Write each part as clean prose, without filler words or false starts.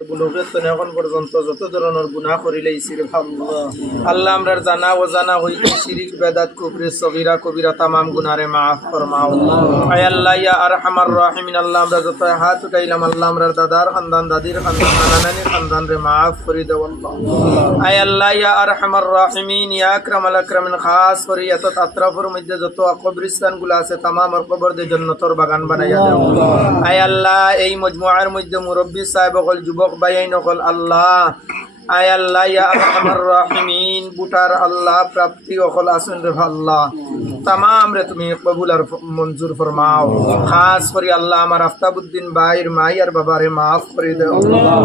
এখন পর্যন্ত যত ধরনের গুনাহ করিলেইছি রে আল্লাহ আমরার জানা অজানা হইতে শিরিক বেদাত কুফরি সগীরা কবিরা তামাম গুনারে মাফ ফরমাও আয় আল্লাহ ইয়া আরহামার রাহিমিন আল্লাহ আমরা যত হাত উঠাইলাম আল্লাহ আমরার দাদার খানদান দাদির খানদান নানানির খানদান রে মাফ করে দাও আল্লাহ আয় আল্লাহ ইয়া আরহামার রাহিমিন ইয়া আকরামাল আকরামিন খাস করে এত আত্রাফের মধ্যে যত কবরস্থান গুলো আছে তামাম কবর দে জান্নাতের বাগান বানাইয়া দাও আয় আল্লাহ এই মজমুআর মধ্যে মুরব্বি সাহেব সকল যুবক ভাই নকল আল্লাহ আয় আল্লাহ ইয়া আরহামার রাহিমিন বুটার আল্লাহ প্রাপ্তি অকল আসেন রে আল্লাহ तमाम रे तुम्हें कबूल और मंजूर फरमाओ खास करी अल्लाह हमार आफ्ताबुद्दीन भाईर माई और बाबा रे माफ कर दो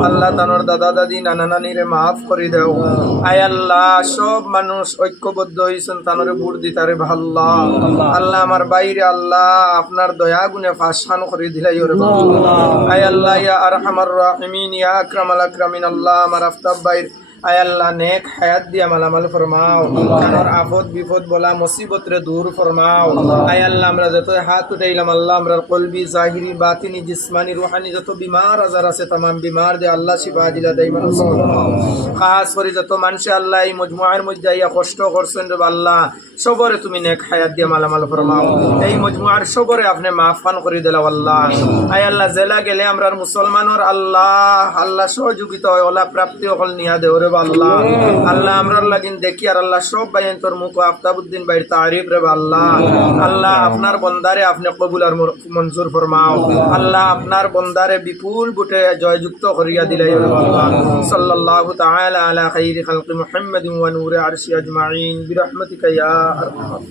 अल्लाह तानोर दादा दादी नाना नानी रे माफ कर दो आय अल्लाह सब मानुष ऐक्यबद्ध हইছেন तानोरे बुड़ दितारे আল্লাহ अल्लाह हमार भाईरे अल्लाह আপনার দয়া গুণে ফাশান করে দিলাই রে আয় আল্লাহ ইয়া আরহামার রাহিমিন ইয়া আকরামাল আকরামিন আল্লাহ আমার আফতাব ভাইর আয় আল্লাহ নেক হায়াত দিয়া মালামাল ফরমাও কারোর আফত বিপদ বলা মুসিবত রে দূর ফরমাও আয় আল্লাহ আমরা যত হাত উঠাইলাম আল্লাহ আমরার কলবি জাহিরি বাতিনি জিসমানি রুহানি যত বিমার আজার আছে तमाम বিমার দে আল্লাহ শিফা দিলা দেই মানুষ খাস করে যত মানুষ আল্লাহ এই মজমুআর মধ্যে আইয়া কষ্ট করছেন রে আল্লাহ সবরে তুমি নেক হায়াত দিয়া মালামাল ফরমাও এই মজমুআর সবরে আপনি মাফান করে দিলাও আল্লাহ আয় আল্লাহ জেলা গেলে আমরার মুসলমানের আল্লাহ আল্লাহ সহযোগিতা হয় ওলা প্রাপ্তি হল নিয়া দেও রে আল্লাহ আল্লাহ আমরার লাগিন দেখি আর আল্লাহ সব বাইন তোর মুখ আফতাবউদ্দিন ভাইয়ের তারিফ রে আল্লাহ আল্লাহ আপনার বন্দারে আপনি কবুল আর মঞ্জুর ফরমাও আল্লাহ আপনার বন্দারে বিপুল বুটে জয়যুক্ত করিয়া দিলাই রে আল্লাহ সাল্লাল্লাহু তাআলা আলা খাইরি খালকি মুহাম্মাদিন ওয়া নূরি আরশি আজমাইন বিরহমাতিকা ইয়া আরহাম